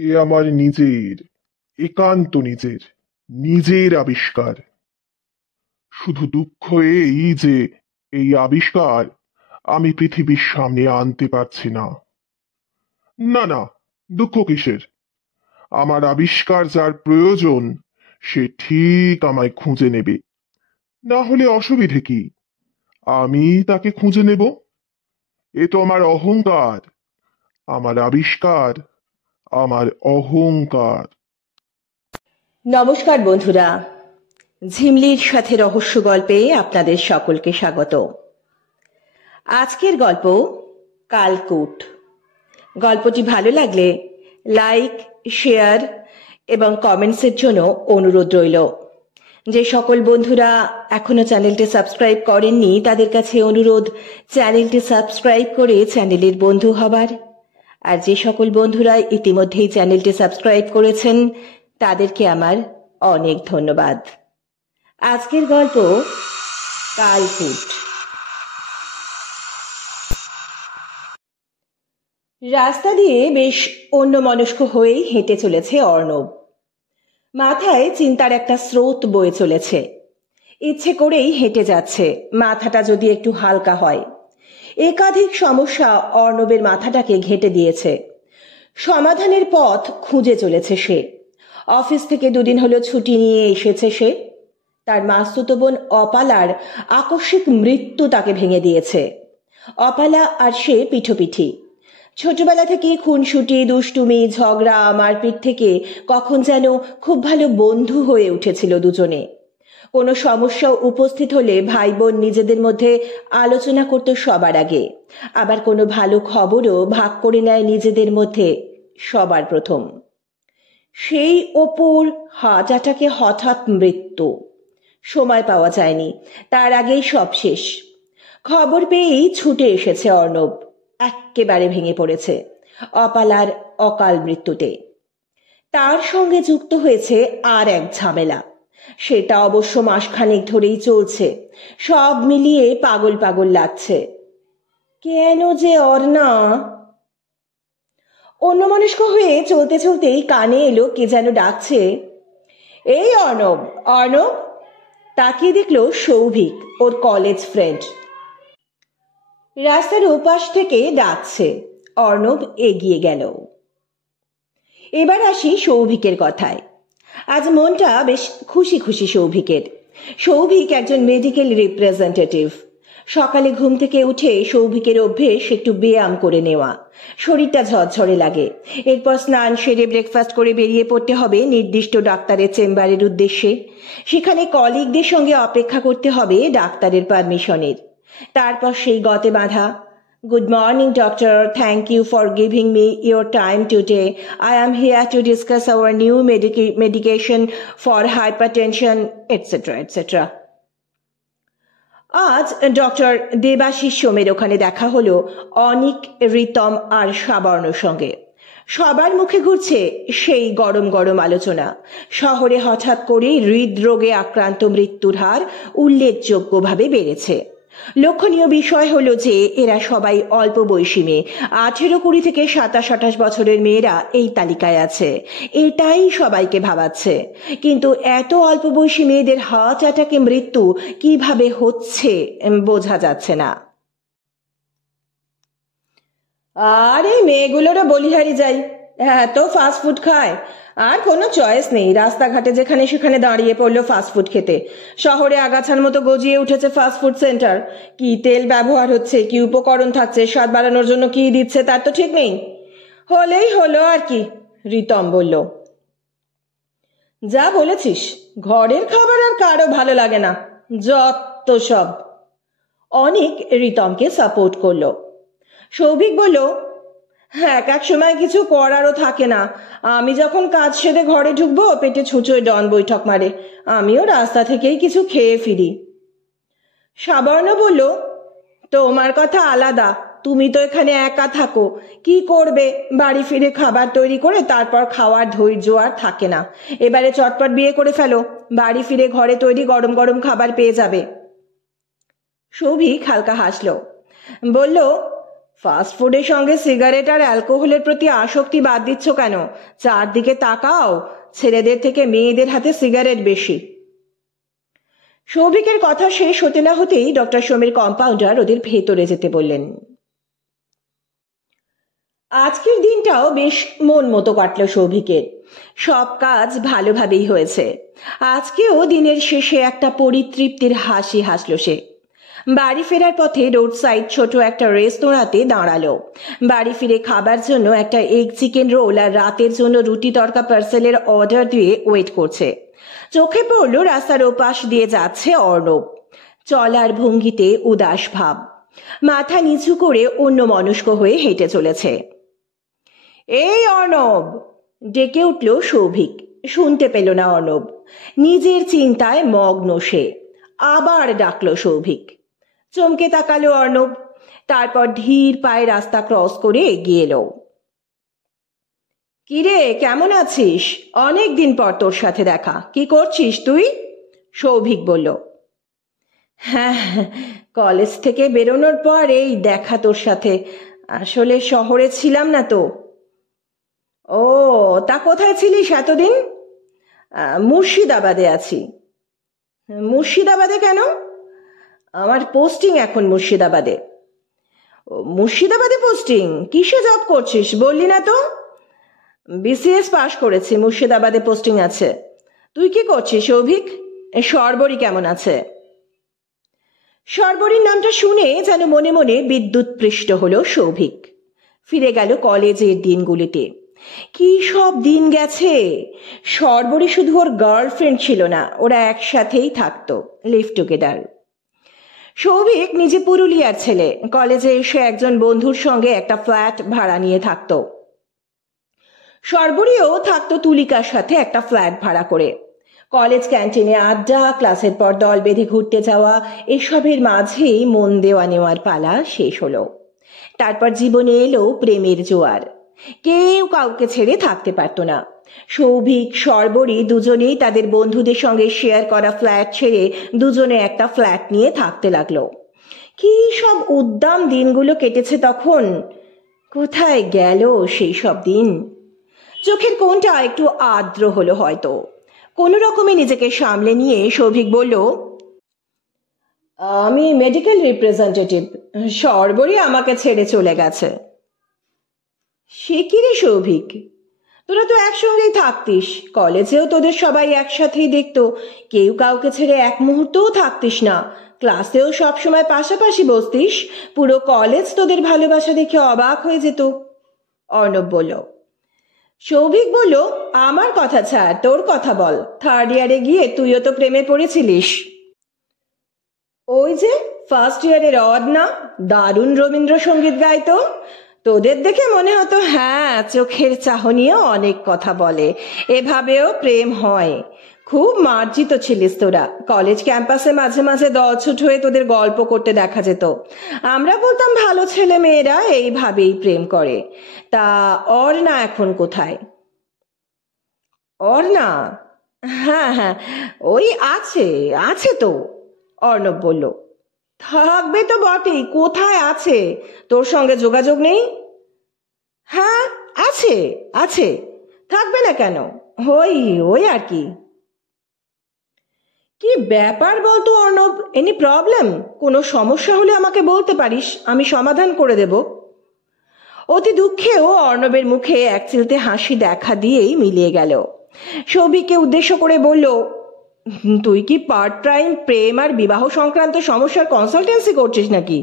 এ আমার নিজের, একান্ত নিজের, নিজের আবিষ্কার। শুধু দুঃখ এই যে এই আবিষ্কার আমি পৃথিবীর সামনে আনতে পারছি না। না না, দুঃখ কিসের? আমার আবিষ্কার যার প্রয়োজন সে ঠিক আমায় খুঁজে নেবে। না হলে অসুবিধে কি? আমি তাকে খুঁজে নেব। এ তো আমার অহংকার, আমার আবিষ্কার, আমার অহংকার। নমস্কার বন্ধুরা, ঝিমলির সাথে রহস্য গল্পে আপনাদের সকলকে স্বাগত। আজকের গল্প কালকূট। গল্পটি ভালো লাগলে লাইক, শেয়ার এবং কমেন্টসের জন্য অনুরোধ রইল। যে সকল বন্ধুরা এখনো চ্যানেলটি সাবস্ক্রাইব করেননি তাদের কাছে অনুরোধ চ্যানেলটি সাবস্ক্রাইব করে চ্যানেলের বন্ধু হবার। আর যে সকল বন্ধুরা ইতিমধ্যেই চ্যানেলটি সাবস্ক্রাইব করেছেন তাদেরকে আমার অনেক ধন্যবাদ। আজকের গল্প কালকূট। রাস্তা দিয়ে বেশ অন্যমনস্ক হয়েই হেঁটে চলেছে অর্ণব। মাথায় চিন্তার একটা স্রোত বয়ে চলেছে। ইচ্ছে করেই হেঁটে যাচ্ছে, মাথাটা যদি একটু হালকা হয়। একাধিক সমস্যা অর্ণবের মাথাটাকে ঘেঁটে দিয়েছে। সমাধানের পথ খুঁজে চলেছে সে। অফিস থেকে দুদিন হলো ছুটি নিয়ে এসেছে সে। তার মাসতুতো বোন অপালার আকস্মিক মৃত্যু তাকে ভেঙে দিয়েছে। অপালা আর সে পিঠোপিঠি। ছোটবেলা থেকে খুনসুটি, দুষ্টুমি, ঝগড়া, মারপিট থেকে কখন যেন খুব ভালো বন্ধু হয়ে উঠেছিল দুজনে। কোনো সমস্যা উপস্থিত হলে ভাই বোন নিজেদের মধ্যে আলোচনা করত সবার আগে। আবার কোনো ভালো খবরও ভাগ করে নেয় নিজেদের মধ্যে সবার প্রথম। সেই অপুর হার্ট অ্যাটাকে হঠাৎ মৃত্যু। সময় পাওয়া যায়নি, তার আগেই সব শেষ। খবর পেয়েই ছুটে এসেছে অর্ণব। এক্কেবারে ভেঙে পড়েছে অপালার অকাল মৃত্যুতে। তার সঙ্গে যুক্ত হয়েছে আর এক ঝামেলা। সেটা অবশ্য মাসখানেক ধরেই চলছে। সব মিলিয়ে পাগল পাগল লাগছে। কেন যে অর্ণা? অন্যমনস্ক হয়ে চলতে চলতেই কানে এলো কে যেন ডাকছে, এই অর্ণব, অর্ণব। তাকিয়ে দেখলো সৌভিক, ওর কলেজ ফ্রেন্ড। রাস্তার ওপাশ থেকে ডাকছে। অর্ণব এগিয়ে গেল। এবার আসি সৌভিকের কথায়। আজ মনটা বেশ খুশি খুশি সৌভিকের। সৌভিক একজন মেডিকেল রিপ্রেজেন্টেটিভ। সকালে ঘুম থেকে উঠে সৌভিকের অভ্যেস একটু ব্যায়াম করে নেওয়া। শরীরটা ঝরঝরে লাগে। এরপর স্নান সেরে ব্রেকফাস্ট করে বেরিয়ে পড়তে হবে নির্দিষ্ট ডাক্তারের চেম্বারের উদ্দেশ্যে। সেখানে কলিগদের সঙ্গে অপেক্ষা করতে হবে ডাক্তারের পারমিশনের। তারপর সেই গতে বাঁধা, Good morning, doctor. Thank you for giving me your time today. I am here to discuss our new medication for hypertension, etc., etc. আজ ডক্টর দেবাশিস সোমের ওখানে দেখা হলো অনিক, রিতম আর সাবর্ণর সঙ্গে। সবার মুখে ঘুরছে সেই গরম গরম আলোচনা। শহরে হঠাৎ করে হৃদরোগে আক্রান্ত মৃত্যুর হার উল্লেখযোগ্যভাবে বেড়েছে। লক্ষণীয় বিষয় হলো যে এরা সবাই অল্প বয়সী মেয়ে। 18-20 থেকে 27-28 বছরের মেয়েরা এই তালিকায় আছে। এটাই সবাইকে ভাবাচ্ছে। কিন্তু এত অল্প বয়সী মেয়েদের হার্ট অ্যাটাকে মৃত্যু কিভাবে হচ্ছে বোঝা যাচ্ছে না। আরে মেয়েগুলোরও বলিহারি যাই, এত ফাস্ট ফুড খায়, আর কোনো চয়েস নেই। রাস্তাঘাটে যেখানে সেখানে দাঁড়িয়ে পড়লো ফাস্ট ফুড খেতে। শহরে আগাছার মতো গজিয়ে উঠেছে ফাস্ট ফুড সেন্টার। কি তেল ব্যবহার হচ্ছে, কি উপকরণ থাকছে, স্বাদ বাড়ানোর জন্য কি দিচ্ছে তার তো ঠিক নেই। হলেই হলো আর কি, রিতম বলল। যা বলেছিস, ঘরের খাবার আর কারো ভালো লাগে না, যত সব। অনেক রিতমকে সাপোর্ট করলো। সৌভিক বলল, হ্যাঁ, এক সময় কিছু করারও থাকে না। আমি যখন কাজ সেরে ঘরে ঢুকবো পেটে ছুঁচোয় ডন বৈঠক মারে। আমিও রাস্তা থেকেই কিছু খেয়ে ফিরি। সাবর্ণ বলল, তোমার কথা আলাদা, তুমি তো এখানে একা থাকো, কি করবে? বাড়ি ফিরে খাবার তৈরি করে তারপর খাওয়ার ধৈর্য আর থাকে না। এবারে চটপট বিয়ে করে ফেলো, বাড়ি ফিরে ঘরে তৈরি গরম গরম খাবার পেয়ে যাবে। সৌভিক হালকা হাসলো, বলল, ফাস্ট ফুডের সঙ্গে সিগারেট আর অ্যালকোহলের প্রতি আসক্তি বাদ দিচ্ছ কেন? চারদিকে তাকাও, ছেলেদের থেকে মেয়েদের হাতে সিগারেট বেশি। সৌভিকের কথা শেষ হতে না হতেই ডক্টর সমীর কম্পাউন্ডার ওদের ভেতরে যেতে বললেন। আজকের দিনটাও বেশ মন মতো কাটল সৌভিকের। সব কাজ ভালোভাবেই হয়েছে। আজকেও দিনের শেষে একটা পরিতৃপ্তির হাসি হাসল সে। বাড়ি ফেরার পথে রোড সাইড ছোট একটা রেস্তোরাঁতে দাঁড়ালো। বাড়ি ফিরে খাবার জন্য একটা এগ চিকেন রোল আর রাতের জন্য রুটি তড়কা পার্সেলের অর্ডার দিয়ে ওয়েট করছে। চোখে পড়ল রাস্তার ওপাশ দিয়ে যাচ্ছে অর্ণব। চলার ভঙ্গিতে উদাস ভাব, মাথা নিচু করে অন্যমনস্ক হয়ে হেঁটে চলেছে। এই অর্ণব, ডেকে উঠল সৌভিক। শুনতে পেল না অর্ণব, নিজের চিন্তায় মগ্ন সে। আবার ডাকলো সৌভিক। চমকে তাকালো অর্ণব, তারপর ধীর পায়ে রাস্তা ক্রস করে এগিয়ে এলো। কিরে, কেমন আছিস? অনেক দিন পর তোর সাথে দেখা। কি করছিস তুই? সৌভিক বলল। হ্যাঁ, কলেজ থেকে বেরোনোর পর এই দেখা তোর সাথে। আসলে শহরে ছিলাম না তো। ও, তা কোথায় ছিলিস এতদিন? মুর্শিদাবাদে আছি। মুর্শিদাবাদে কেন? আমার পোস্টিং এখন মুর্শিদাবাদে। মুর্শিদাবাদে পোস্টিং? কিসে জব করছিস বললি না তো? বিসিএস পাশ করেছি, মুর্শিদাবাদে পোস্টিং আছে। তুই কি করছিস সৌভিক? সর্বরী কেমন আছে? সর্বরীর নামটা শুনে যেন মনে মনে বিদ্যুৎ পৃষ্ঠ হলো সৌভিক। ফিরে গেল কলেজের দিনগুলিতে। কি সব দিন গেছে! সর্বরী শুধু ওর গার্লফ্রেন্ড ছিল না, ওরা একসাথেই থাকতো, লিভ টুগেদার। সৌভিক নিজে পুরুলিয়ার ছেলে। কলেজে এসে একজন বন্ধুর সঙ্গে একটা ফ্ল্যাট ভাড়া নিয়ে থাকতো। সর্বরীও থাকতো তুলিকার সাথে একটা ফ্ল্যাট ভাড়া করে। কলেজ ক্যান্টিনে আড্ডা, ক্লাসের পর দল বেঁধে ঘুরতে যাওয়া, এসবের মাঝেই মন দেওয়া নেওয়ার পালা শেষ হলো। তারপর জীবনে এলো প্রেমের জোয়ার। কেউ কাউকে ছেড়ে থাকতে পারতো না। সৌভিক, সর্বরী দুজনেই তাদের বন্ধুদের সঙ্গে শেয়ার করা ফ্ল্যাট ছেড়ে দুজনে একটা ফ্ল্যাট নিয়ে থাকতে লাগলো। কি সব উদ্দাম দিনগুলো কেটেছে তখন! কোথায় গেল সেই সব দিন? চোখের কোণটা একটু আর্দ্র হলো হয়তো। কোনো রকমে নিজেকে সামলে নিয়ে সৌভিক বলল, আমি মেডিকেল রিপ্রেজেন্টেটিভ। সর্বরী আমাকে ছেড়ে চলে গেছে। সে কি রে সৌভিক, তোরা তো একসঙ্গেই থাকতিস, কলেজেও তোদের সবাই একসাথেই দেখতো, কেউ কাউকে ছেড়ে এক মুহূর্তও থাকতিস না, ক্লাসেও সবসময় পাশাপাশি বসতিস, পুরো কলেজ তোদের ভালোবাসা দেখে অবাক হয়ে যেত। অর্ণব বলল। সৌভিক বলল, আমার কথা ছাড়, তোর কথা বল। থার্ড ইয়ারে গিয়ে তুইও তো প্রেমে পড়েছিলিস। ওই যে ফার্স্ট ইয়ারের অদনা, দারুণ রবীন্দ্রসঙ্গীত গাইতো। তোদের দেখে মনে হতো হ্যাঁ, চোখের চাহনিও অনেক কথা বলে, এভাবেও প্রেম হয়। খুব মার্জিত ছিলিস তোরা। কলেজ ক্যাম্পাসে মাঝে মাঝে দলছুট হয়ে তোদের গল্প করতে দেখা যেত। আমরা বলতাম ভালো ছেলে মেয়েরা এইভাবেই প্রেম করে। তা অর্ণা এখন কোথায়? অর্ণা? হ্যাঁ হ্যাঁ, ওই আছে আছে তো। অর্ণব বলল। থাকবে তো বটেই, কোথায় আছে? তোর সঙ্গে যোগাযোগ নেই? হ্যাঁ আছে আছে, থাকবে না কেন? ওই ওই আর কি। কি ব্যাপার বলতো অর্ণব? Any problem? কোনো সমস্যা হলে আমাকে বলতে পারিস, আমি সমাধান করে দেব। অতি দুঃখেও অর্ণবের মুখে এক চিলতে হাসি দেখা দিয়েই মিলিয়ে গেল। সৌভিককে উদ্দেশ্য করে বলল, তুই কি পার্ট টাইম প্রেম আর বিবাহ সংক্রান্ত সমস্যার কনসালটেন্সি করছিস নাকি?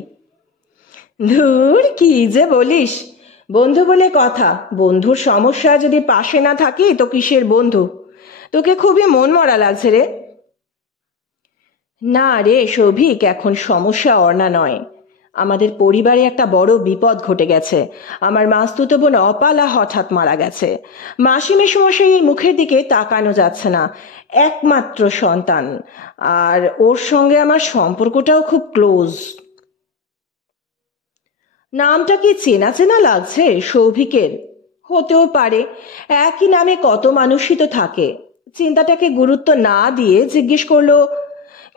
ধুর, কি যে বলিস! বন্ধু বলে কথা, বন্ধুর সমস্যা যদি পাশে না থাকি তো কিসের বন্ধু? তোকে খুবই মন মরা লাগছে রে। না রে সৌভিক, এখন সমস্যা অর্ণা নয়। আমাদের পরিবারে একটা বড় বিপদ ঘটে গেছে। আমার মাস্তুতো বোন অপালা হঠাৎ মারা গেছে। মাসি মেশোমশাইয়ের মুখের দিকে তাকানো যাচ্ছে না। একমাত্র সন্তান, আর ওর সঙ্গে আমার সম্পর্কটাও খুব ক্লোজ। নামটা কি চেনা চেনা লাগছে সৌভিকের? হতেও পারে, একই নামে কত মানুষই তো থাকে। চিন্তাটাকে গুরুত্ব না দিয়ে জিজ্ঞেস করলো,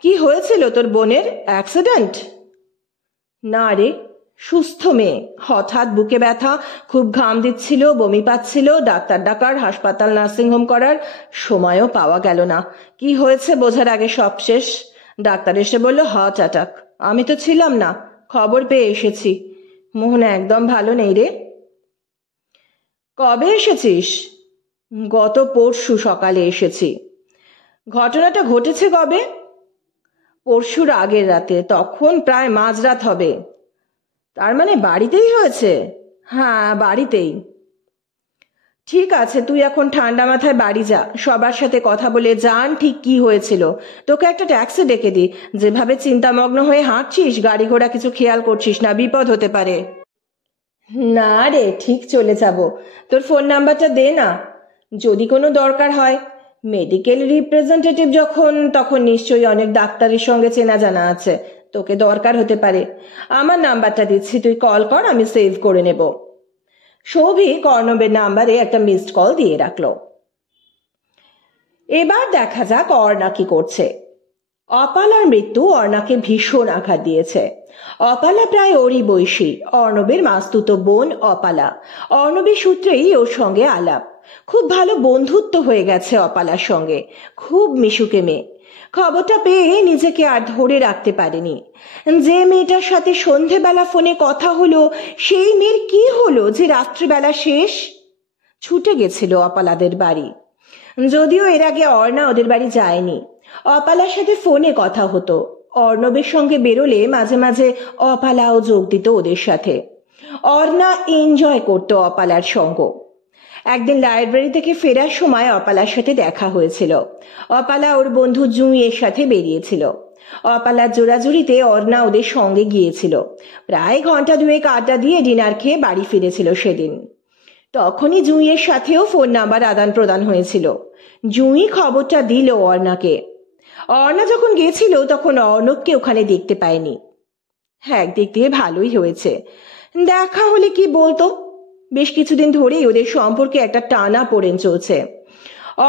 কি হয়েছিল তোর বোনের? অ্যাক্সিডেন্ট? না রে, সুস্থ মেয়ে, হঠাৎ বুকে ব্যথা, খুব ঘাম দিচ্ছিল, বমি পাচ্ছিল, ডাক্তার ডাকার, হাসপাতাল নার্সিংহোম করার সময়ও পাওয়া গেল না। কি হয়েছে বোঝার আগে সব শেষ। ডাক্তার এসে বলল হার্ট অ্যাটাক। আমি তো ছিলাম না, খবর পেয়ে এসেছি। মোহন একদম ভালো নেই রে। কবে এসেছিস? গত পরশু সকালে এসেছি। ঘটনাটা ঘটেছে কবে? পরশুর আগের রাতে, তখন প্রায় মাঝরাত হবে। তার মানে বাড়িতেই হয়েছে? হ্যাঁ, বাড়িতেই। ঠিক আছে, তুই এখন ঠান্ডা মাথায় বাড়ি যা, সবার সাথে কথা বলে জান ঠিক কি হয়েছিল। তোকে একটা ট্যাক্সি ডেকে দি। যেভাবে চিন্তামগ্ন হয়ে হাঁটছিস, গাড়ি ঘোড়া কিছু খেয়াল করছিস না, বিপদ হতে পারে। না রে, ঠিক চলে যাব। তোর ফোন নাম্বারটা দে না, যদি কোনো দরকার হয়। মেডিকেল রিপ্রেজেন্টেটিভ যখন, তখন নিশ্চয়ই অনেক ডাক্তারের সঙ্গে চেনা জানা আছে, তোকে দরকার হতে পারে। আমার নাম্বারটা দিচ্ছি, তুই কল কর, আমি সেভ করে নেব। সৌভিক অর্ণবের নাম্বারে একটা মিসড কল দিয়ে রাখলো। এবার দেখা যাক অর্ণা কি করছে। অপালার মৃত্যু অর্ণাকে ভীষণ আঘাত দিয়েছে। অপালা প্রায় ওরই বয়সী, অর্ণবের মাস্তুতো বোন অপালা। অর্ণবের সূত্রেই ওর সঙ্গে আলাপ। খুব ভালো বন্ধুত্ব হয়ে গেছে অপালার সঙ্গে, খুব মিশুকে মেয়ে। খবরটা পেয়ে নিজেকে আর ধরে রাখতে পারেনি। যে মেয়েটার সাথে সন্ধেবেলা ফোনে কথা হলো, সেই মেয়ের কি হলো যে রাত্রিবেলা শেষ? ছুটে গেছিল অপালাদের বাড়ি। যদিও এর আগে অর্ণা ওদের বাড়ি যায়নি, অপালার সাথে ফোনে কথা হতো। অর্ণবের সঙ্গে বেরোলে মাঝে মাঝে অপালাও যোগ দিত ওদের সাথে। অর্ণা এনজয় করতো অপালার সঙ্গ। একদিন লাইব্রেরি থেকে ফেরার সময় অপালার সাথে দেখা হয়েছিল। অপালা ওর বন্ধু জুঁইয়ের সাথে বেরিয়েছিল। অপালার জোড়াজুড়িতে অর্ণা ওদের সঙ্গে গিয়েছিল। প্রায় ঘন্টা দুয়েক আড্ডা দিয়ে ডিনার খেয়ে বাড়ি ফিরেছিল সেদিন। তখনই জুঁইয়ের সাথেও ফোন নাম্বার আদান প্রদান হয়েছিল। জুঁই খবরটা দিল অর্ণাকে। অর্ণা যখন গেছিল তখন অর্ণবকে ওখানে দেখতে পায়নি। হ্যাঁ, একদিক দিয়ে ভালোই হয়েছে, দেখা হলে কি বলতো। বেশ কিছুদিন ধরেই ওদের সম্পর্কে একটা টানা পোড়েন চলছে।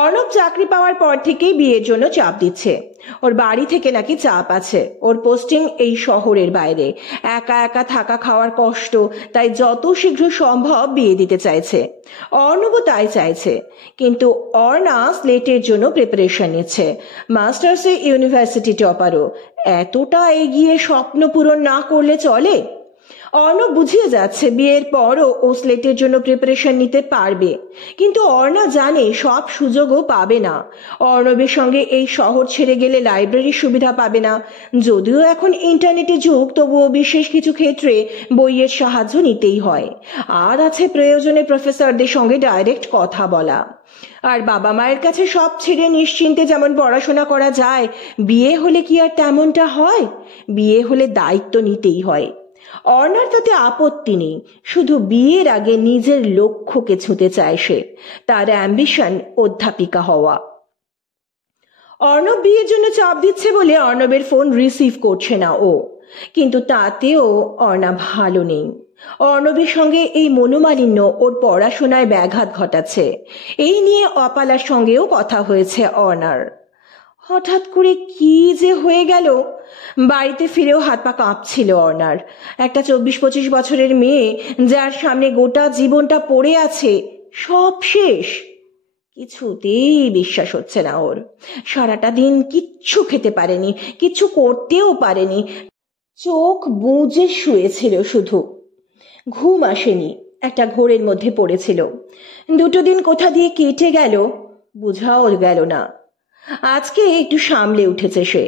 অর্ণব চাকরি পাওয়ার পর থেকেই বিয়ের জন্য চাপ দিচ্ছে। ওর বাড়ি থেকে নাকি চাপ আছে, ওর পোস্টিং এই শহরের বাইরে, একা একা থাকা খাওয়ার কষ্ট, তাই যত শীঘ্র সম্ভব বিয়ে দিতে চাইছে। অর্ণবও তাই চাইছে, কিন্তু অর্ণা স্লেটের জন্য প্রিপারেশন নিচ্ছে, মাস্টার্সে ইউনিভার্সিটি টপারও। এতটা এগিয়ে স্বপ্ন পূরণ না করলে চলে? অর্ণব বুঝিয়ে যাচ্ছে বিয়ের পরও ও স্লেটের জন্য প্রিপারেশন নিতে পারবে, কিন্তু অর্ণা জানে সব সুযোগও পাবে না। অর্ণবের সঙ্গে এই শহর ছেড়ে গেলে লাইব্রেরির সুবিধা পাবে না। যদিও এখন ইন্টারনেটের যুগ, তবুও বিশেষ কিছু ক্ষেত্রে বইয়ের সাহায্য নিতেই হয়। আর আছে প্রয়োজনে প্রফেসরদের সঙ্গে ডাইরেক্ট কথা বলা। আর বাবা মায়ের কাছে সব ছেড়ে নিশ্চিন্তে যেমন পড়াশোনা করা যায়, বিয়ে হলে কি আর তেমনটা হয়? বিয়ে হলে দায়িত্ব নিতেই হয়। অর্ণার তাতে আপত্তি নেই, শুধু বিয়ের আগে নিজের লক্ষ্যকে ছুঁতে চায় সে। তার অ্যাম্বিশন অধ্যাপিকা হওয়া। অর্ণব বিয়ের জন্য চাপ দিচ্ছে বলে অর্ণবের ফোন রিসিভ করছে না ও, কিন্তু তাতেও অর্ণা ভালো নেই। অর্ণবের সঙ্গে এই মনোমালিন্য ওর পড়াশোনায় ব্যাঘাত ঘটাচ্ছে। এই নিয়ে অপালার সঙ্গেও কথা হয়েছে অর্ণার। হঠাৎ করে কি যে হয়ে গেল, বাড়িতে ফিরেও হাত পা কাঁপছিল অর্ণার। একটা 24-25 বছরের মেয়ে, যার সামনে গোটা জীবনটা পড়ে আছে, সব শেষ। কিছুতেই বিশ্বাস হচ্ছে না ওর। সারাটা দিন কিচ্ছু খেতে পারেনি, কিচ্ছু করতেও পারেনি, চোখ বুজে শুয়েছিল শুধু। ঘুম আসেনি, একটা ঘোরের মধ্যে পড়েছিল। 2 দিন কোথা দিয়ে কেটে গেল বুঝাও গেল না। আজকে একটু সামলে উঠেছে সে।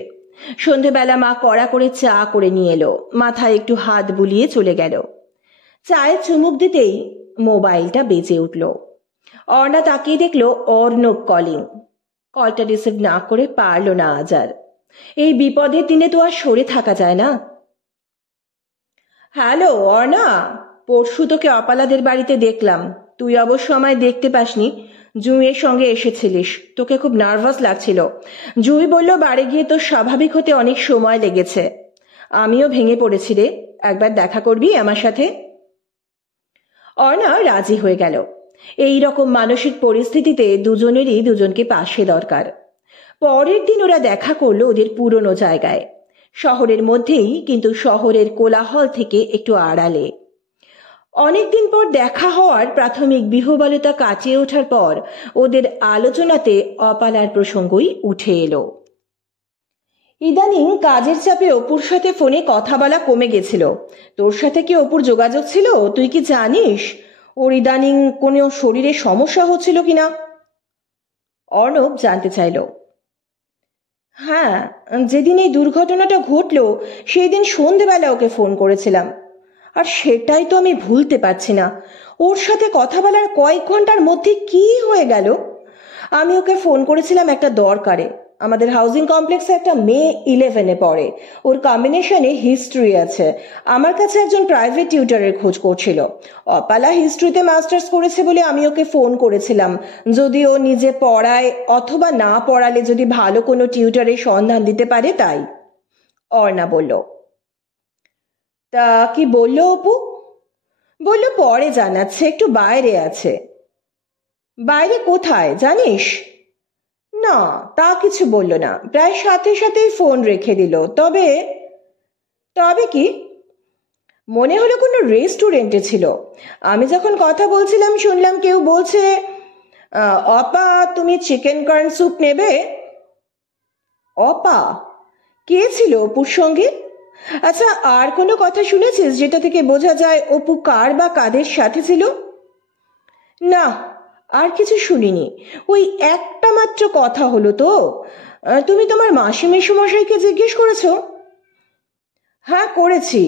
সন্ধেবেলা মা কড়া করে চা করে নিয়ে এলো, মাথায় একটু হাত বুলিয়ে চলে গেল। চায়ে চুমুক দিতেই মোবাইলটা বেজে উঠল। অর্ণা তাকিয়ে দেখলো অর্ণব কলিং। কলটা রিসিভ না করে পারল না আজ আর। এই বিপদের দিনে তো আর সরে থাকা যায় না। হ্যালো অর্ণা, পরশু তোকে অপালাদের বাড়িতে দেখলাম। তুই অবশ্য আমায় দেখতে পাসনি, জুঁইয়ের সঙ্গে এসেছিলিস। তোকে খুব নার্ভাস লাগছিল। জুঁই বলল বাড়ি গিয়ে তোর স্বাভাবিক হতে অনেক সময় লেগেছে। আমিও ভেঙে পড়েছি রে, একবার দেখা করবি আমার সাথে? অর্ণা রাজি হয়ে গেল। এই রকম মানসিক পরিস্থিতিতে দুজনেরই দুজনকে পাশে দরকার। পরের দিন ওরা দেখা করলো ওদের পুরনো জায়গায়। শহরের মধ্যেই, কিন্তু শহরের কোলাহল থেকে একটু আড়ালে। অনেকদিন পর দেখা হওয়ার প্রাথমিক বিহ্বলতা কাটিয়ে ওঠার পর ওদের আলোচনাতে অপালার প্রসঙ্গই উঠে এলো। ইদানিং কাজের চাপে অপুর সাথে ফোনে কথা বলা কমে গেছিল। তোর সাথে কি অপুর যোগাযোগ ছিল? তুই কি জানিস ওর ইদানিং কোনো শরীরে সমস্যা হচ্ছিল কিনা? অর্ণব জানতে চাইল। হ্যাঁ, যেদিন এই দুর্ঘটনাটা ঘটলো সেই দিন সন্ধেবেলা ওকে ফোন করেছিলাম, আর সেটাই তো আমি ভুলতে পারছি না। ওর সাথে কথা বলার কয়েক ঘন্টার মধ্যে কি হয়ে গেল। আমি ওকে ফোন করেছিলাম একটা দরকারে। আমাদের হাউজিং কমপ্লেক্সে একটা মেয়ে 11-এ পড়ে, ওর কম্বিনেশনে হিস্ট্রি আছে। আমার কাছে একজন প্রাইভেট টিউটরের খোঁজ করছিল। অপালা হিস্ট্রিতে মাস্টার্স করেছে বলে আমি ওকে ফোন করেছিলাম, যদি ও নিজে পড়ায় অথবা না পড়ালে যদি ভালো কোনো টিউটরের সন্ধান দিতে পারে তাই। অর্ণা বলল। তা কি বললো অপু? বললো পরে জানাচ্ছে, একটু বাইরে আছে। বাইরে কোথায় জানিস? না, তা কিছু বলল না, প্রায় সাথে সাথেই ফোন রেখে দিল। তবে তবে কি? মনে হলো কোনো রেস্টুরেন্টে ছিল। আমি যখন কথা বলছিলাম শুনলাম কেউ বলছে, অপা তুমি চিকেন কর্ন স্যুপ নেবে। অপা? কে ছিল অপুর সঙ্গে? আচ্ছা, আর কোনো কথা শুনেছিস যেটা থেকে বোঝা যায় অপু কার বা কাদের সাথে ছিল? না, আর কিছু শুনিনি। ওই একটা মাত্র কথা হলো তো। তুমি তোমার মাসি মেসোমশাইকে জিজ্ঞেস করেছো? হ্যাঁ করেছি।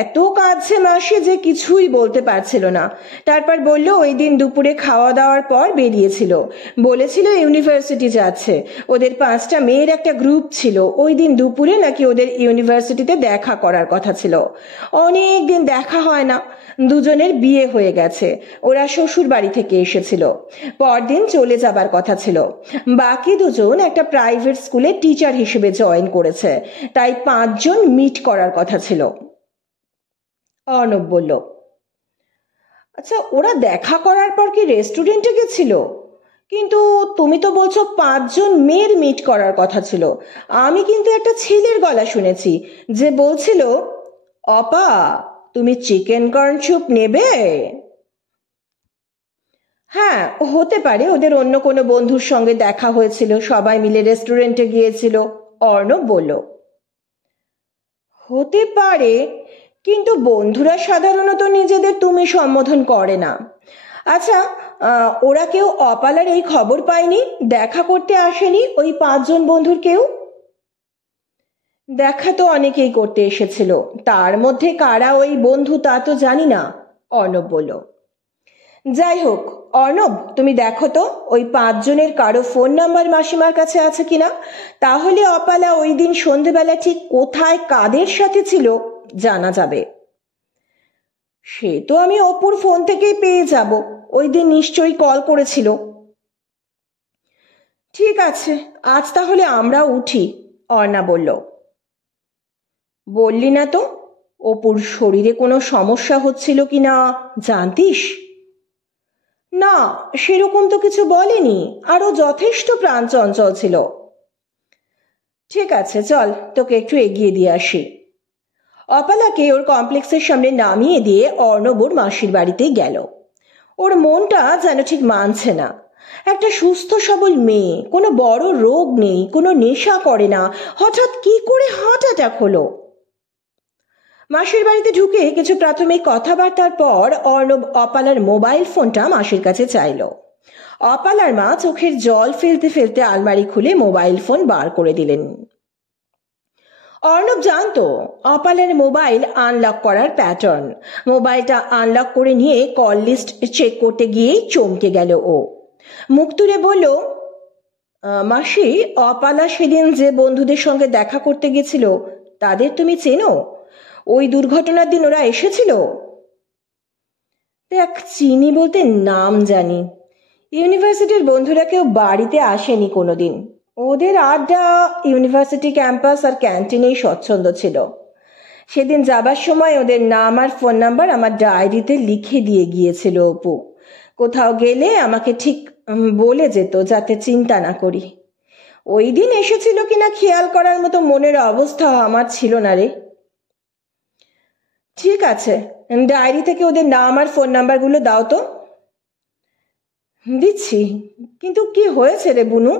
এত কাছে মাসি যে কিছুই বলতে পারছিল না। তারপর বলল ওই দিন দুপুরে খাওয়া দাওয়ার পর বেরিয়েছিল, বলেছিল ইউনিভার্সিটি যাচ্ছে। ওদের 5টা মেয়ের একটা গ্রুপ ছিল। ওই দিন দুপুরে নাকি ওদের ইউনিভার্সিটিতে দেখা করার কথা ছিল। অনেক দিন দেখা হয় না। দুজনের বিয়ে হয়ে গেছে। ওরা শ্বশুর বাড়ি থেকে এসেছিল, পরদিন চলে যাবার কথা ছিল। বাকি দুজন একটা প্রাইভেট স্কুলে টিচার হিসেবে জয়েন করেছে, তাই 5 জন মিট করার কথা ছিল। অর্ণব বলল। আচ্ছা, ওরা দেখা করার পর কি রেস্টুরেন্টে গেছিল? কিন্তু তুমি তো বলছো 5 জন মেয়ের মিট করার কথা ছিল। আমি কিন্তু একটা ছেলের গলা শুনেছি যে বলছিল, অপা তুমি চিকেন কর্ন স্যুপ নেবে। হ্যাঁ, হতে পারে ওদের অন্য কোনো বন্ধুর সঙ্গে দেখা হয়েছিল, সবাই মিলে রেস্টুরেন্টে গিয়েছিল। অর্ণব বলল। হতে পারে, কিন্তু বন্ধুরা সাধারণত নিজেদের তুমি সম্বোধন করে না। আচ্ছা, ওরা কেউ অপালার এই খবর পায়নি? দেখা করতে আসেনি ওই 5 জন বন্ধুর কেউ? দেখা তো অনেকেই করতে এসেছিল, তার মধ্যে কারা ওই বন্ধু তা তো জানি না। অর্ণব বলল। যাই হোক অর্ণব, তুমি দেখো তো ওই 5 জনের কারো ফোন নাম্বার মাসিমার কাছে আছে কিনা। তাহলে অপালা ওই দিন সন্ধেবেলা ঠিক কোথায় কাদের সাথে ছিল জানা যাবে। সে তো আমি অপুর ফোন থেকেই পেয়ে যাব। ওই দিন নিশ্চয়ই কল করেছিল। ঠিক আছে, আজ তাহলে আমরা উঠি। অর্ণা বলল। বললি না তো অপুর শরীরে কোনো সমস্যা হচ্ছিল কিনা জানতিস? না, সেরকম তো কিছু বলেনি, আরো যথেষ্ট প্রাণ চঞ্চল ছিল। ঠিক আছে, চল তোকে একটু এগিয়ে দিয়ে আসি। অপালাকে ওর কমপ্লেক্সের সামনে নামিয়ে দিয়ে অর্ণব ওর মাসির বাড়িতে গেল। ওর মনটা যেন ঠিক মানছে না। একটা সুস্থ সবল মেয়ে, কোনো বড় রোগ নেই, কোনো নেশা করে না, হঠাৎ কি করে হার্ট অ্যাটাক হলো? মাসির বাড়িতে ঢুকে কিছু প্রাথমিক কথাবার্তার পর অর্ণব অপালার মোবাইল ফোনটা মাসির কাছে চাইল। অপালার মা চোখের জল ফেলতে ফেলতে আলমারি খুলে মোবাইল ফোন বার করে দিলেন। অর্ণব জানতো অপালার মোবাইল আনলক করার প্যাটার্ন। মোবাইলটা আনলক করে নিয়ে কল লিস্ট চেক করতে গিয়েই চমকে গেল ও। মুখ তুলে বলল, মাসি, অপালা সেদিন যে বন্ধুদের সঙ্গে দেখা করতে গেছিল তাদের তুমি চেনো? ওই দুর্ঘটনার দিন ওরা এসেছিল? দেখ, চিনি বলতে নাম জানি। ইউনিভার্সিটির বন্ধুরা কেউ বাড়িতে আসেনি কোনোদিন। ওদের আড্ডা ইউনিভার্সিটি ক্যাম্পাস আর ক্যান্টিনেই স্বচ্ছন্দ ছিল। সেদিন যাবার সময় ওদের নাম আর ফোন নাম্বার আমার ডায়েরিতে লিখে দিয়ে গিয়েছিল অপু। কোথাও গেলে আমাকে ঠিক বলে যেত যাতে চিন্তা না করি। ওই দিন এসেছিল কিনা খেয়াল করার মতো মনের অবস্থা আমার ছিল না রে। ঠিক আছে, ডায়েরি থেকে ওদের নাম আর ফোন নাম্বারগুলো দাও তো। দিচ্ছি, কিন্তু কি হয়েছে রে বুনু?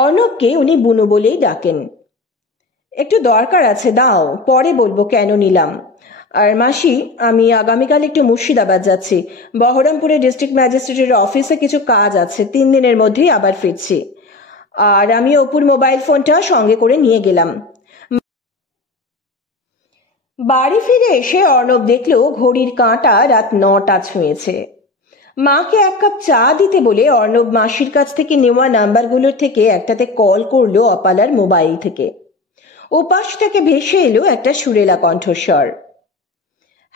অর্ণবকে উনি বুনু বলেই ডাকেন। একটু দরকার আছে, দাও, পরে বলবো কেন নিলাম। আর মাসি, আমি আগামীকাল একটু মুর্শিদাবাদ যাচ্ছি। বহরমপুরে ডিস্ট্রিক্ট ম্যাজিস্ট্রেটের অফিসে কিছু কাজ আছে, 3 দিনের মধ্যেই আবার ফিরছি। আর আমি অপুর মোবাইল ফোনটা সঙ্গে করে নিয়ে গেলাম। বাড়ি ফিরে এসে অর্ণব দেখল ঘড়ির কাঁটা রাত 9টা ছুঁয়েছে। মাকে 1 কাপ চা দিতে বলে অর্ণব মাসির কাছ থেকে নেওয়া নাম্বারগুলোর থেকে একটাতে কল করলো অপালার মোবাইল থেকে। ওপাশ থেকে ভেসে এলো একটা সুরেলা কণ্ঠস্বর।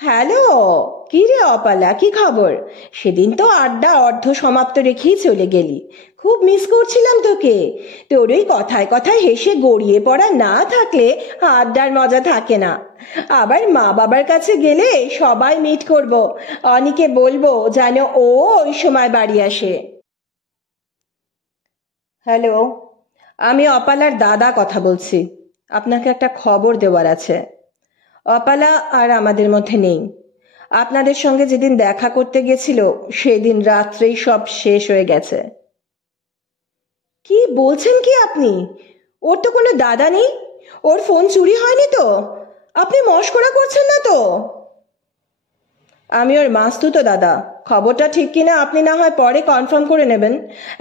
হ্যালো, কি রে অপালা, কি খবর? সেদিন তো আড্ডা অর্ধ সমাপ্ত রেখেই চলে গেলি। খুব মিস করছিলাম তোকে। তোর ওই কথায় কথায় হেসে গড়িয়ে পড়া না থাকলে আড্ডার মজা থাকে না। আবার মা বাবার কাছে গেলে সবাই মিট করব, অনিকে বলবো যেন ও ওই সময় বাড়ি আসে। হ্যালো, আমি অপালার দাদা কথা বলছি। আপনাকে একটা খবর দেওয়ার আছে। অপালা আর আমাদের মধ্যে নেই। আপনাদের সঙ্গে যেদিন দেখা করতে গেছিল সেদিন রাত্রেই সব শেষ হয়ে গেছে। কি বলছেন কি আপনি? ওর তো কোনো দাদা নেই, ওর ফোন চুরি হয়নি তো? আপনি মশকরা করছেন না তো? আমি ওর মাস্তুতো দাদা। খবরটা ঠিক কিনা আপনি না হয় পরে কনফার্ম করে নেবেন।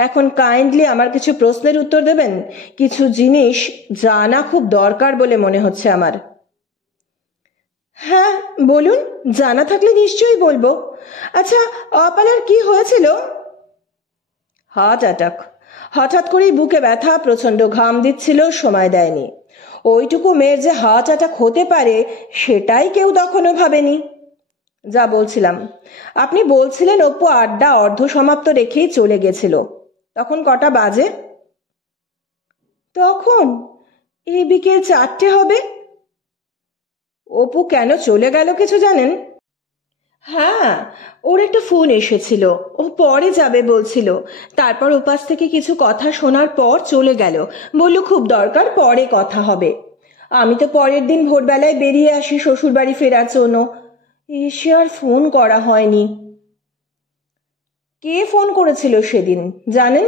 এখন কাইন্ডলি আমার কিছু প্রশ্নের উত্তর দেবেন। কিছু জিনিস জানা খুব দরকার বলে মনে হচ্ছে আমার। হ্যাঁ বলুন, জানা থাকলে নিশ্চয়ই বলবো। আচ্ছা, অপালার কি হয়েছিল? Heart attack. হঠাৎ করেই বুকে ব্যথা, প্রচন্ড ঘাম দিচ্ছিল, সময় দেয়নি। ওইটুকু মেয়ের যে হার্ট অ্যাটাক হতে পারে সেটাই কেউ তখনও ভাবেনি। যা বলছিলাম, আপনি বলছিলেন অপু আড্ডা অর্ধ সমাপ্ত রেখেই চলে গেছিল। তখন কটা বাজে? তখন এই বিকেল 4টে হবে। অপু কেন চলে গেল কিছু জানেন? হ্যাঁ, ওর একটা ফোন এসেছিল, ও পরে যাবে বলছিল। তারপর ওপাশ থেকে কিছু কথা শোনার পর চলে গেল, বলল খুব দরকার, পরে কথা হবে। আমি তো পরের দিন ভোরবেলায় বেরিয়ে আসি শ্বশুর বাড়ি ফেরার জন্য। এসে আর ফোন করা হয়নি। কে ফোন করেছিল সেদিন জানেন?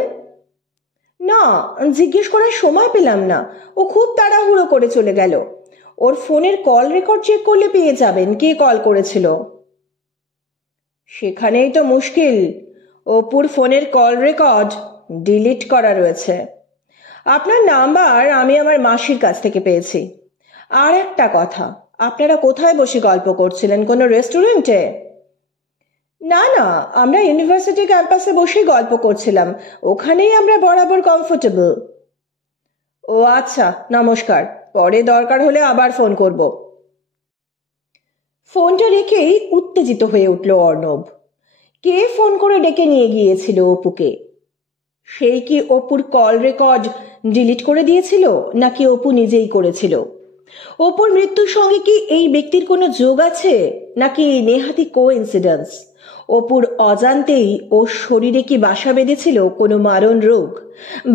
না, জিজ্ঞেস করার সময় পেলাম না। ও খুব তাড়াহুড়ো করে চলে গেল। ওর ফোনের কল রেকর্ড চেক করলে পেয়ে যাবেন কে কল করেছিল। সেখানেই তো মুশকিল। অপুর ফোনের কল রেকর্ড ডিলিট করা রয়েছে। আপনার নাম্বার আমি আমার মাসির কাছ থেকে পেয়েছি। আর একটা কথা, আপনারা কোথায় বসে গল্প করছিলেন? কোনো রেস্টুরেন্টে? না না, আমরা ইউনিভার্সিটি ক্যাম্পাসে বসেই গল্প করছিলাম। ওখানেই আমরা বরাবর কমফোর্টেবল। ও আচ্ছা, নমস্কার, পরে দরকার হলে আবার ফোন করব। ফোনটা রেখেই উত্তেজিত হয়ে উঠল অর্ণব। কে ফোন করে ডেকে নিয়ে গিয়েছিল অপুকে? সেই কি অপুর কল রেকর্ড ডিলিট করে দিয়েছিল, নাকি অপু নিজেই করেছিল? অপুর মৃত্যুর সঙ্গে কি এই ব্যক্তির কোনো যোগ আছে, নাকি নেহাতি কোইন্সিডেন্স? অপুর অজান্তেই ওর শরীরে কি বাসা বেঁধেছিল কোনো মারণ রোগ?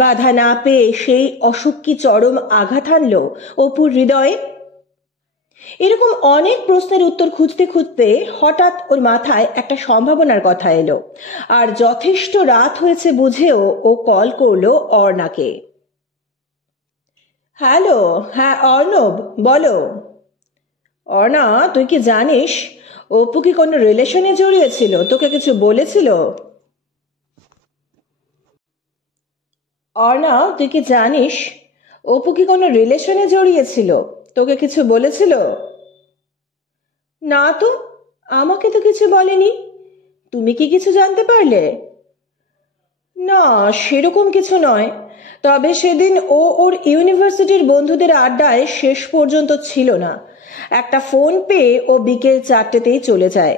বাধা না পেয়ে সেই অসুখ কি চরম আঘাত হানল অপুর হৃদয়ে? এরকম অনেক প্রশ্নের উত্তর খুঁজতে খুঁজতে হঠাৎ ওর মাথায় একটা সম্ভাবনার কথা এলো। আর যথেষ্ট রাত হয়েছে বুঝেও ও কল করলো অর্ণাকে। হ্যালো, হ্যাঁ অর্ণব, বলো। অর্ণা, তুই কি জানিস অপু কি কোনো রিলেশনে জড়িয়েছিল? তোকে কিছু বলেছিল? অর্ণা, তুই কি জানিস অপু কি কোনো রিলেশনে জড়িয়েছিল? তোকে কিছু বলেছিল? না তো, আমাকে তো কিছু বলেনি। তুমি কি কিছু জানতে পারলে? না, সেরকম কিছু নয়। তবে সেদিন ও ওর ইউনিভার্সিটির বন্ধুদের আড্ডায় শেষ পর্যন্ত ছিল না। একটা ফোন পেয়ে ও বিকেল 4টেতেই চলে যায়।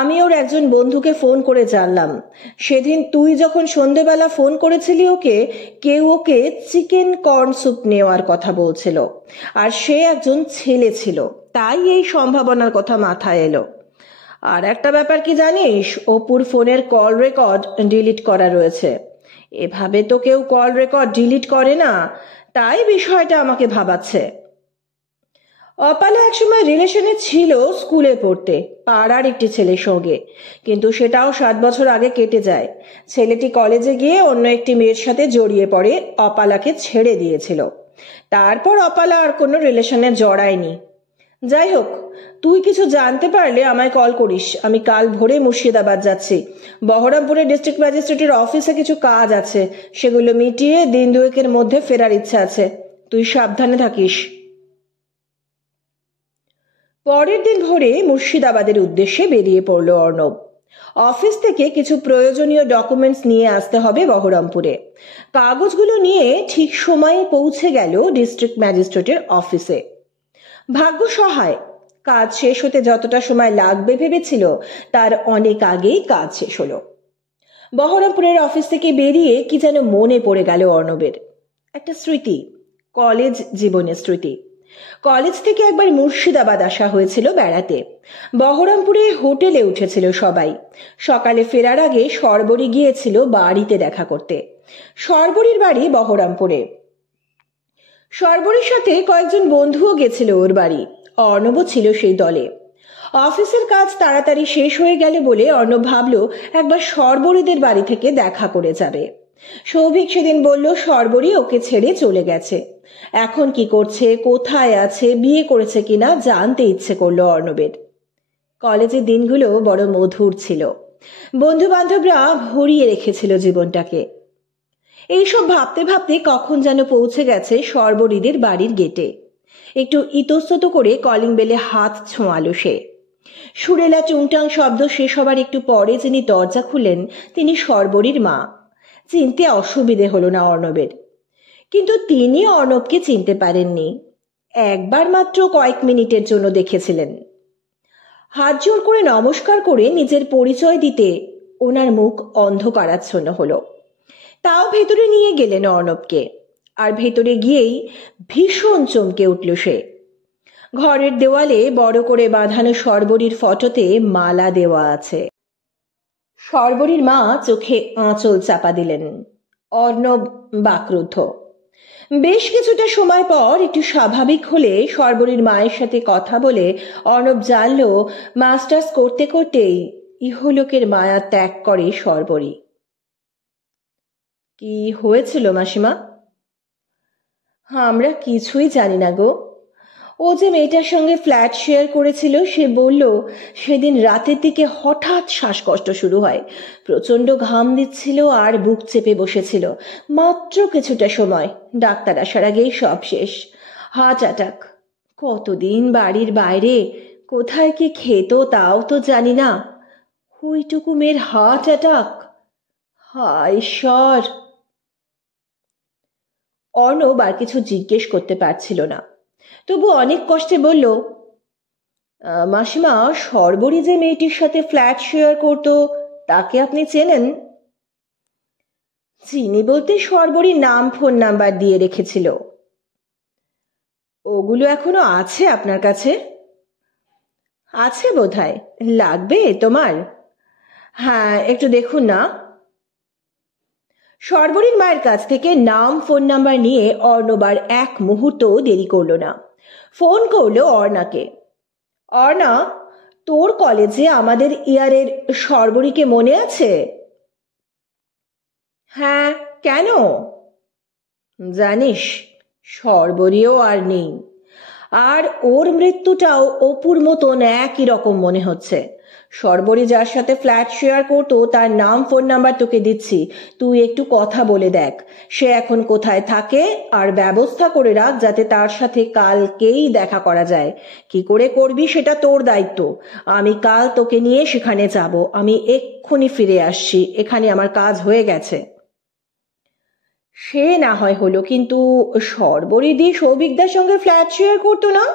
আমি ওর একজন বন্ধুকে ফোন করে জানলাম, সেদিন তুই যখন সন্ধেবেলা ফোন করেছিলি ওকে, কেউ ওকে চিকেন কর্ন স্যুপ নেওয়ার কথা বলছিল। আর সে একজন ছেলে ছিল, তাই এই সম্ভাবনার কথা মাথায় এলো। আর একটা ব্যাপার কি জানিস, অপুর ফোনের কল রেকর্ড ডিলিট করা রয়েছে। এভাবে তো কেউ কল রেকর্ড ডিলিট করে না, তাই বিষয়টা আমাকে ভাবাচ্ছে। অপালা একসময় রিলেশনে ছিল স্কুলে পড়তে পাড়ার একটি ছেলের সঙ্গে, কিন্তু সেটাও 7 বছর আগে কেটে যায়। ছেলেটি কলেজে গিয়ে অন্য একটি মেয়ের সাথে জড়িয়ে পড়ে অপালাকে ছেড়ে দিয়েছিল। তারপর অপালা আর কোনো রিলেশনে জড়ায়নি। যাই হোক, তুই কিছু জানতে পারলে আমায় কল করিস। আমি কাল ভোরে মুর্শিদাবাদ যাচ্ছি। বহরমপুরের ডিস্ট্রিক্ট ম্যাজিস্ট্রেটের অফিসে কিছু কাজ আছে, সেগুলো মিটিয়ে দিন দুয়েকের মধ্যে ফেরার ইচ্ছা আছে। তুই সাবধানে থাকিস। পরের দিন ভোরে মুর্শিদাবাদের উদ্দেশ্যে বেরিয়ে পড়ল অর্ণব। অফিস থেকে কিছু প্রয়োজনীয় ডকুমেন্টস নিয়ে আসতে হবে বহরমপুরে। কাগজগুলো নিয়ে ঠিক সময়ে পৌঁছে গেল ডিস্ট্রিক্ট ম্যাজিস্ট্রেটের অফিসে। ভাগ্য সহায়, কাজ শেষ হতে যতটা সময় লাগবে ভেবেছিল তার অনেক আগেই কাজ শেষ হলো। বহরমপুরের অফিস থেকে বেরিয়ে কি যেন মনে পড়ে গেল অর্ণবের। একটা স্মৃতি, কলেজ জীবনের স্মৃতি। কলেজ থেকে একবার মুর্শিদাবাদ আসা হয়েছিল বেড়াতে। বহরমপুরে হোটেলে উঠেছিল সবাই। সকালে ফেরার আগে সরবরি গিয়েছিল বাড়িতে দেখা করতে। সরবরির বাড়ি বহরমপুরে। সরবরির সাথে কয়েকজন বন্ধুও গেছিল ওর বাড়ি। অর্ণবও ছিল সেই দলে। অফিসের কাজ তাড়াতাড়ি শেষ হয়ে গেলে বলে অর্ণব ভাবল একবার সরবরিদের বাড়ি থেকে দেখা করে যাবে। সৌভিক সেদিন বলল সরবরি ওকে ছেড়ে চলে গেছে। এখন কি করছে, কোথায় আছে, বিয়ে করেছে কিনা জানতে ইচ্ছে করলো অর্ণবের। কলেজের দিনগুলো বড় মধুর ছিল। বন্ধু বান্ধবরা ভরিয়ে রেখেছিল জীবনটাকে। এইসব ভাবতে ভাবতে কখন যেন পৌঁছে গেছে সরবরিদের বাড়ির গেটে। একটু ইতস্তত করে কলিং বেলে হাত ছোঁয়ালো সে। সুরেলা টুংটাং শব্দ শেষ হবার একটু পরে যিনি দরজা খুললেন তিনি সরবরির মা। চিনতে অসুবিধে হলো না অর্ণবের, কিন্তু তিনি অর্ণবকে চিনতে পারেননি। একবার মাত্র কয়েক মিনিটের জন্য দেখেছিলেন। হাত জোর করে নমস্কার করে নিজের পরিচয় দিতে ওনার মুখ অন্ধকারাচ্ছন্ন হলো। তাও ভেতরে নিয়ে গেলেন অর্ণবকে। আর ভেতরে গিয়েই ভীষণ চমকে উঠল সে। ঘরের দেওয়ালে বড় করে বাঁধানো সরবরির ফটোতে মালা দেওয়া আছে। সরবরির মা চোখে আঁচল চাপা দিলেন। অর্ণব বাকরুদ্ধ। বেশ কিছুটা সময় পর একটু স্বাভাবিক হলে সরবরির মায়ের সাথে কথা বলে অর্ণব জানল মাস্টার্স করতে করতেই ইহলোকের মায়া ত্যাগ করে সরবরি। কি হয়েছিল মাসিমা? আমরা কিছুই জানি না গো। ও যে মেয়েটার সঙ্গে ফ্ল্যাট শেয়ার করেছিল সে বলল সেদিন রাতের দিকে হঠাৎ শ্বাসকষ্ট শুরু হয়। প্রচন্ড ঘাম দিচ্ছিল আর বুক চেপে বসেছিল। মাত্র কিছুটা সময়, ডাক্তার আসার আগেই সব শেষ। Heart attack. কতদিন বাড়ির বাইরে, কোথায় কি খেত তাও তো জানি না। ওইটুকু মেয়ের হার্ট অ্যাটাক! হায় ঈশ্বর! অর্ণব আর কিছু জিজ্ঞেস করতে পারছিল না, তবু অনেক কষ্টে বলল, মাসিমা, সরবরি যে মেয়েটির সাথে ফ্ল্যাট শেয়ার করত তাকে আপনি চেনেন? চিনি বলতে সরবরি নাম ফোন নাম্বার দিয়ে রেখেছিল। ওগুলো এখনো আছে আপনার কাছে? আছে বোধহয়। লাগবে তোমার? হ্যাঁ, একটু দেখুন না। সরবরির মায়ের কাছ থেকে নাম ফোন নাম্বার নিয়ে অর্ণব আর এক মুহূর্ত দেরি করলো না। ফোন করলো অর্ণাকে। অর্ণা, তোর কলেজে আমাদের ইয়ারের সরবরিকে মনে আছে? হ্যাঁ, কেন? জানিস, সরবরিও আর নেই। আর ওর মৃত্যুটাও অপুর মতন একই রকম মনে হচ্ছে। সরবরি যার সাথে ফ্ল্যাট শেয়ার করতো তার নাম ফোন নাম্বার তোকে দিচ্ছি, তুই একটু কথা বলে দেখ সে এখন কোথায় থাকে, আর ব্যবস্থা করে রাখ যাতে তার সাথে কালকেই দেখা করা যায়। কি করে করবি সেটা তোর দায়িত্ব। আমি কাল তোকে নিয়ে সেখানে যাব। আমি এক্ষুনি ফিরে আসছি, এখানে আমার কাজ হয়ে গেছে। সে না হয় হলো, কিন্তু সরবরিদি সৌভিকদার সঙ্গে ফ্ল্যাট শেয়ার করতো না?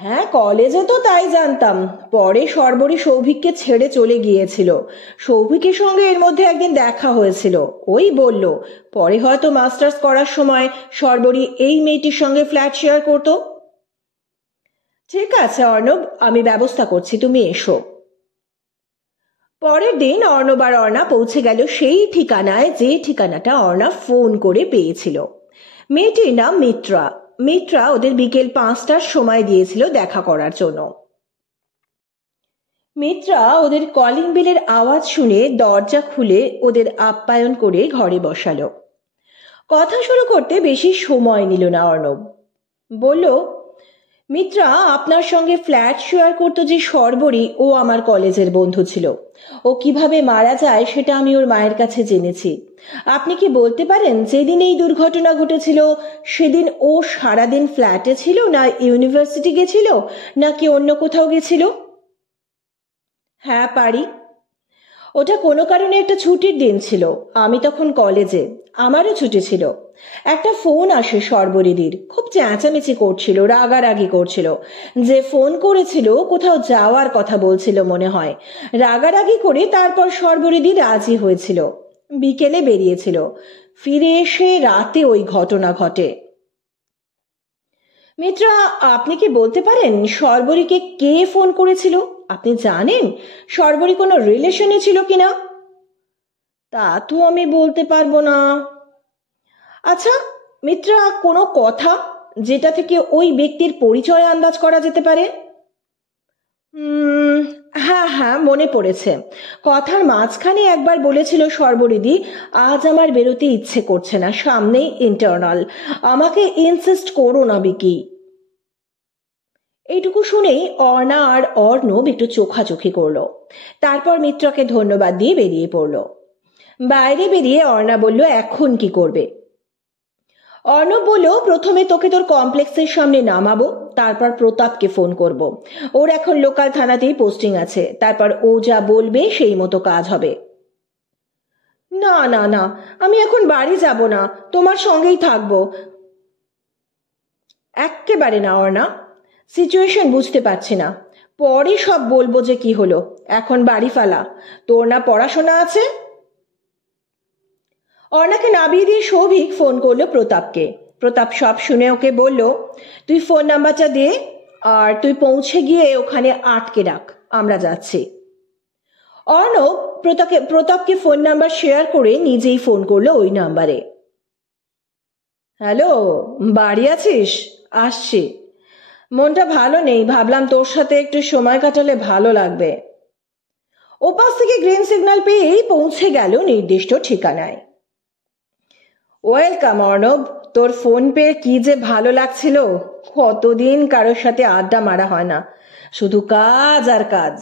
হ্যাঁ, কলেজে তো তাই জানতাম। পরে সরবরি সৌভিককে ছেড়ে চলে গিয়েছিল। সৌভিকের সঙ্গে এর মধ্যে একদিন দেখা হয়েছিল, ওই বলল পরে হয়তো মাস্টার্স করার সময় সরবরি এই মেয়েটির সঙ্গে ফ্ল্যাট শেয়ার করতো। ঠিক আছে অর্ণব, আমি ব্যবস্থা করছি, তুমি এসো। পরের দিন অর্ণব আর অর্ণা পৌঁছে গেল সেই ঠিকানায়, যে ঠিকানাটা অর্ণা ফোন করে পেয়েছিল। মেয়েটির নাম মিত্রা। মিত্রা ওদের বিকেল 5টার সময় দিয়েছিল দেখা করার জন্য। মিত্রা ওদের কলিং বেলের আওয়াজ শুনে দরজা খুলে ওদের আপ্যায়ন করে ঘরে বসালো। কথা শুরু করতে বেশি সময় নিল না অর্ণব। বলল, মিত্রা, আপনার সঙ্গে ফ্ল্যাট শেয়ার করতো যে শর্বরী, ও আমার কলেজের বন্ধু ছিল। ও কিভাবে মারা যায় সেটা আমি ওর মায়ের কাছে জেনেছি। আপনি কি বলতে পারেন যেদিন এই দুর্ঘটনা ঘটেছিল সেদিন ও সারাদিন ফ্ল্যাটে ছিল, না ইউনিভার্সিটি গেছিল, নাকি অন্য কোথাও গেছিল? হ্যাঁ, পারি। ওটা কোনো কারণে একটা ছুটির দিন ছিল। আমি তখন কলেজে, আমারও ছুটি ছিল। একটা ফোন আসে শর্বরীদির, খুব চেঁচামেচি করছিল, রাগারাগি করছিল। যে ফোন করেছিল কোথাও যাওয়ার কথা বলছিল মনে হয়। রাগারাগি করে তারপর শর্বরীদি রাজি হয়েছিল, বিকেলে বেরিয়েছিল। ফিরে এসে রাতে ওই ঘটনা ঘটে। মিত্রা, আপনি কি বলতে পারেন শর্বরীকে কে ফোন করেছিল? আপনি জানেন শর্বরী কোনো রিলেশনে ছিল কিনা? তা তো আমি বলতে পারবো না। আচ্ছা মিত্রা, কোনো কথা যেটা থেকে ওই ব্যক্তির পরিচয় আন্দাজ করা যেতে পারে? হ্যাঁ হ্যাঁ, মনে পড়েছে। কথার মাঝখানে একবার বলেছিল শর্বরীদি, আজ আমার বেরোতে ইচ্ছে করছে না, সামনেই ইন্টারনাল, আমাকে ইনসিস্ট করো না বিকি। এইটুকু শুনেই অর্ণা আর অর্ণব একটু চোখাচোখি করলো। তারপর মিত্রকে ধন্যবাদ দিয়ে বেরিয়ে পড়লো। বাইরে বেরিয়ে অর্ণা বলল, এখন কি করবে? অর্ণব বলল, প্রথমে তোকে তোর কমপ্লেক্সের সামনে নামাবো, তারপর প্রতাপকে ফোন করব। ওর এখন লোকাল থানাতেই পোস্টিং আছে, তারপর ও যা বলবে সেই মতো কাজ হবে। না না না, আমি এখন বাড়ি যাব না, তোমার সঙ্গেই থাকবো। এক্কেবারে না অর্ণা, সিচুয়েশন বুঝতে পারছি না, পরে সব বলবো যে কি হলো, এখন বাড়ি ফালা। তোর না পড়াশোনা আছে? অর্ণাকে নামিয়ে দিয়ে সৌভিক ফোন করলো প্রতাপকে। প্রতাপ সব শুনে ওকে বলল, তুই ফোন নাম্বারটা দে, আর তুই পৌঁছে গিয়ে ওখানে আটকে রাখ, আমরা যাচ্ছি। অর্ণব প্রতাপকে ফোন নাম্বার শেয়ার করে নিজেই ফোন করলো ওই নাম্বারে। হ্যালো, বাড়ি আছিস? আসছি। মনটা ভালো নেই, ভাবলাম তোর সাথে একটু সময় কাটালে ভালো লাগবে। ওপাশ থেকে গ্রিন সিগন্যাল পেয়েই পৌঁছে গেল নির্দিষ্ট ঠিকানায়। ওয়েলকাম অর্ণব, তোর ফোন পেয়ে কি যে ভালো লাগছিল। কতদিন কারোর সাথে আড্ডা মারা হয় না, শুধু কাজ আর কাজ।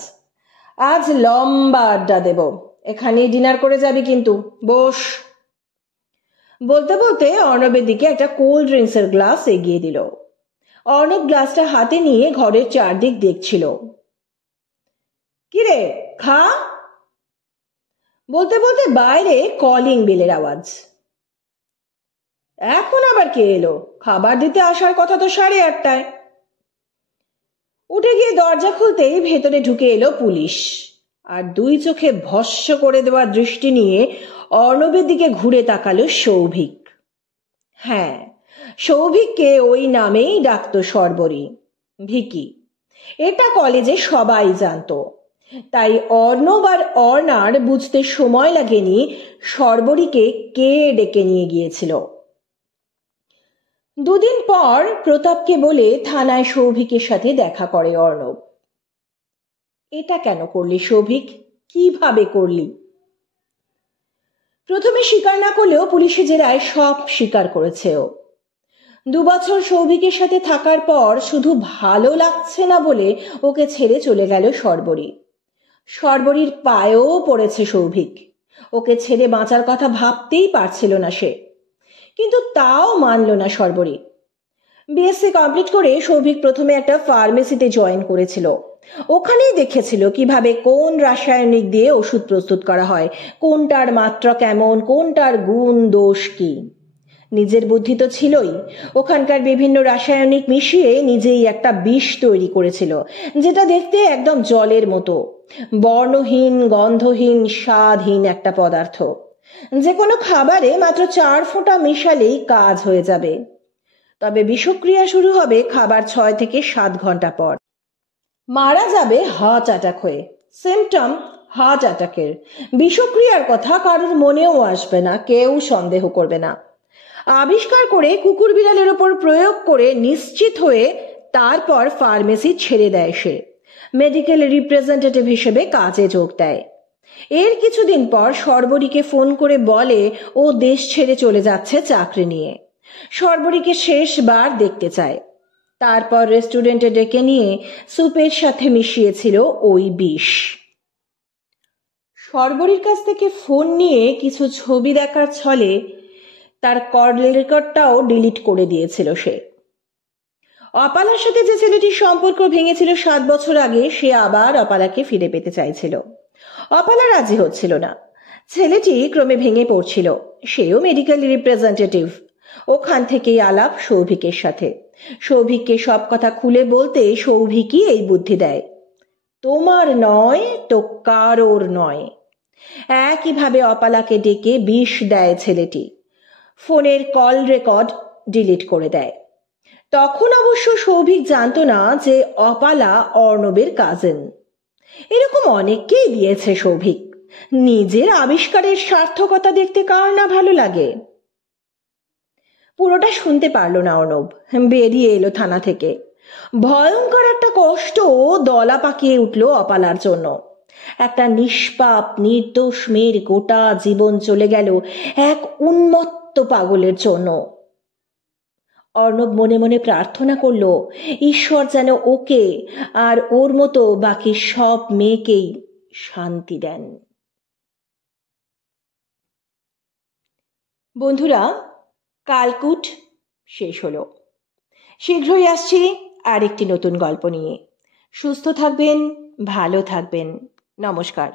আজ লম্বা আড্ডা দেব, এখানেই ডিনার করে যাবি কিন্তু, বস। বলতে বলতে অর্ণবের দিকে একটা কোল্ড ড্রিঙ্কসের গ্লাস এগিয়ে দিল। অর্ণব গ্লাসটা হাতে নিয়ে ঘরের চারদিক দেখছিল। কিরে, খা। বলতে বলতে বাইরে কলিং বেলের আওয়াজ। এখন আবার কে এলো? খাবার দিতে আসার কথা তো 8:30টায়। উঠে গিয়ে দরজা খুলতেই ভেতরে ঢুকে এলো পুলিশ, আর দুই চোখে ভস্ম করে দেওয়া দৃষ্টি নিয়ে অর্ণবের দিকে ঘুরে তাকালো সৌভিক। হ্যাঁ, সৌভিককে ওই নামেই ডাকতো শর্বরী, ভিকি। এটা কলেজে সবাই জানতো, তাই অর্ণব আর অর্ণার বুঝতে সময় লাগেনি শর্বরীকে কে ডেকে নিয়ে গিয়েছিল। দুদিন পর প্রতাপকে বলে থানায় সৌভিকের সাথে দেখা করে অর্ণব। এটা কেন করলি সৌভিক, কিভাবে করলি? প্রথমে স্বীকার না করলেও পুলিশি জেরায় সব স্বীকার করেছে ও। 2 বছর সৌভিকের সাথে থাকার পর শুধু ভালো লাগছে না বলে ওকে ছেড়ে চলে গেল শর্বরী। শর্বরীর পায়েও পড়েছে সৌভিক, ওকে ছেড়ে বাঁচার কথা ভাবতেই পারছিল না সে, কিন্তু তাও মানল না শর্বরী। বিএসসি কমপ্লিট করে সৌভিক প্রথমে একটা ফার্মেসিতে জয়েন করেছিল। ওখানেই দেখেছিল কিভাবে কোন রাসায়নিক দিয়ে ওষুধ প্রস্তুত করা হয়, কোনটার মাত্রা কেমন, কোনটার গুণ দোষ কি। নিজের বুদ্ধি তো ছিলই, ওখানকার বিভিন্ন রাসায়নিক মিশিয়ে নিজেই একটা বিষ তৈরি করেছিল, যেটা দেখতে একদম জলের মতো, বর্ণহীন, গন্ধহীন, স্বাদহীন একটা পদার্থ, যে কোনো খাবারে মাত্র 4 ফোঁটা মিশালেই কাজ হয়ে যাবে। তবে বিষক্রিয়া শুরু হবে খাবার 6 থেকে 7 ঘন্টা পর। মারা যাবে হার্ট অ্যাটাক হয়ে। সিমটম হার্ট অ্যাটাকের। বিষক্রিয়ার কথা কারোর মনেও আসবে না, কেউ সন্দেহ করবে না। আবিষ্কার করে কুকুর বিড়ালের ওপর প্রয়োগ করে নিশ্চিত হয়ে তারপর ফার্মেসি ছেড়ে দেয় সে। মেডিকেল রিপ্রেজেন্টেটিভ হিসেবে কাজে যোগ দেয়। এর কিছুদিন পর সর্বরীকে ফোন করে বলে ও দেশ ছেড়ে চলে যাচ্ছে চাকরি নিয়ে। সর্বরীকে শেষবার দেখতে চায়। তারপর রেস্টুরেন্টে ডেকে নিয়ে স্যুপের সাথে মিশিয়েছিল ওই বিষ। সর্বরীর কাছ থেকে ফোন নিয়ে কিছু ছবি দেখার ছলে তার কল রেকর্ডটাও ডিলিট করে দিয়েছিল সে। অপালার সাথে যে ছেলেটির সম্পর্ক ভেঙেছিল 7 বছর আগে, সে আবার অপালাকে ফিরে পেতে চাইছিল। অপালা রাজি হচ্ছিল না। ছেলেটি ক্রমে ভেঙে পড়ছিল। সেও মেডিকেল রিপ্রেজেন্টেটিভ। ওখান থেকেই আলাপ সৌভিকের সাথে। সৌভিককে সব কথা খুলে বলতে সৌভিকই এই বুদ্ধি দেয়, তোমার নয় তো কারোর নয়। একইভাবে অপালাকে ডেকে বিষ দেয় ছেলেটি। ফোনের কল রেকর্ড ডিলিট করে দেয়। তখন অবশ্য সৌভিক জানতো না যে অপালা অর্ণবের কাজিন। এরকম অনেককেই দিয়েছে সৌভিক। নিজের আবিষ্কারের সার্থকতা দেখতে কার না ভালো লাগে। পুরোটা শুনতে পারলো না অর্ণব। বেরিয়ে এলো থানা থেকে। ভয়ঙ্কর একটা কষ্ট দলা পাকিয়ে উঠল অপালার জন্য। একটা নিষ্পাপ নির্দোষ মেয়ের গোটা জীবন চলে গেল এক উন্মত্ত পাগলের জন্য। অর্ণব মনে মনে প্রার্থনা করল, ঈশ্বর যেন ওকে আর ওর মতো বাকি সব মেয়েকেই শান্তি দেন। বন্ধুরা, কালকুট শেষ হলো। শীঘ্রই আসছি আরেকটি নতুন গল্প নিয়ে। সুস্থ থাকবেন, ভালো থাকবেন। নমস্কার।